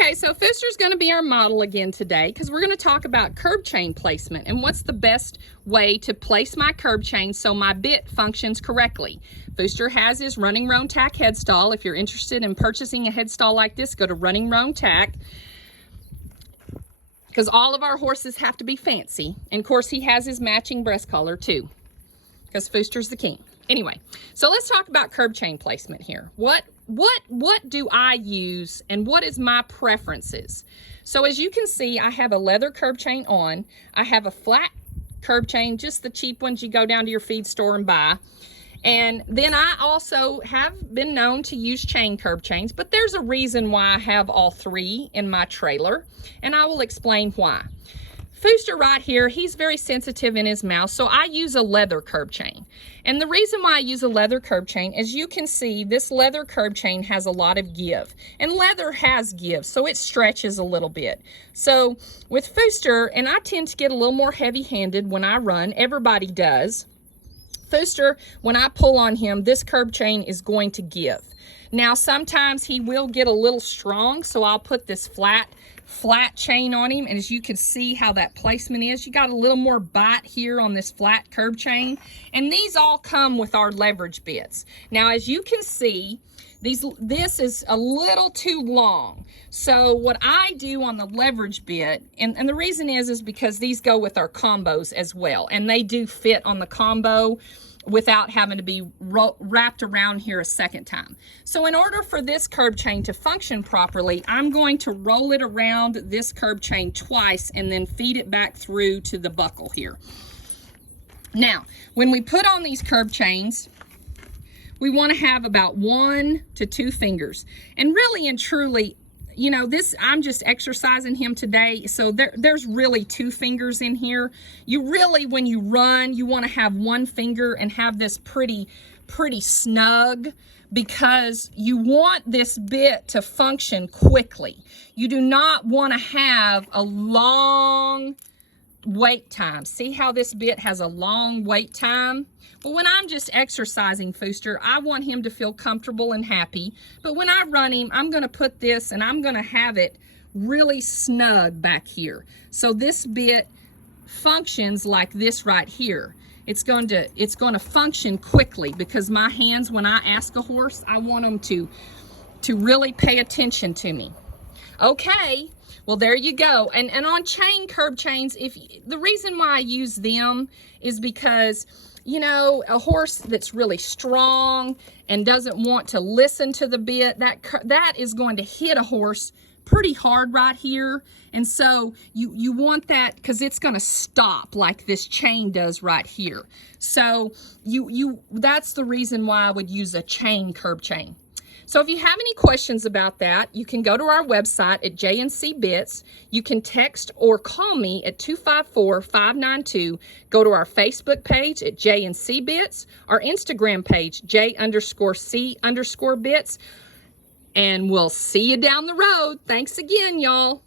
Okay, so Fooster's going to be our model again today because we're going to talk about curb chain placement and what's the best way to place my curb chain so my bit functions correctly. Fooster has his Running Roan Tack headstall. If you're interested in purchasing a headstall like this, go to Running Roan Tack, because all of our horses have to be fancy. And of course, he has his matching breast collar too, because Fooster's the king. Anyway, so let's talk about curb chain placement here. What do I use and what is my preferences? So as you can see, I have a leather curb chain on. I have a flat curb chain, just the cheap ones you go down to your feed store and buy. And then I also have been known to use chain curb chains, but there's a reason why I have all three in my trailer, and I will explain why. Fooster right here, he's very sensitive in his mouth, so I use a leather curb chain. And the reason why I use a leather curb chain, as you can see, this leather curb chain has a lot of give. And leather has give, so it stretches a little bit. So with Fooster, and I tend to get a little more heavy-handed when I run, everybody does. Fooster, when I pull on him, this curb chain is going to give. Now, sometimes he will get a little strong, so I'll put this flat chain on him, and as you can see how that placement is, you got a little more bite here on this flat curb chain, and these all come with our leverage bits. Now, as you can see, this is a little too long. So what I do on the leverage bit, and the reason is because these go with our combos as well, and they do fit on the combo without having to be wrapped around here a second time. So in order for this curb chain to function properly, I'm going to roll it around this curb chain twice and then feed it back through to the buckle here. Now, when we put on these curb chains, we want to have about 1 to 2 fingers. And really and truly, you know, I'm just exercising him today, so there's really 2 fingers in here. You really, when you run, you want to have 1 finger and have this pretty snug, because you want this bit to function quickly. You do not want to have a long wait time. See how this bit has a long wait time? Well, when I'm just exercising Fooster, I want him to feel comfortable and happy. But when I run him, I'm going to put this and I'm going to have it really snug back here. So this bit functions like this right here. It's going to function quickly, because my hands, when I ask a horse, I want them to really pay attention to me. Okay. Well, there you go. And on chain curb chains, the reason why I use them is because, you know, a horse that's really strong and doesn't want to listen to the bit, that is going to hit a horse pretty hard right here. And so you want that, because it's going to stop like this chain does right here. So that's the reason why I would use a chain curb chain. So if you have any questions about that, you can go to our website at JNC Bits. You can text or call me at 254-592. Go to our Facebook page at JNC Bits, our Instagram page, J_C_bits, and we'll see you down the road. Thanks again, y'all.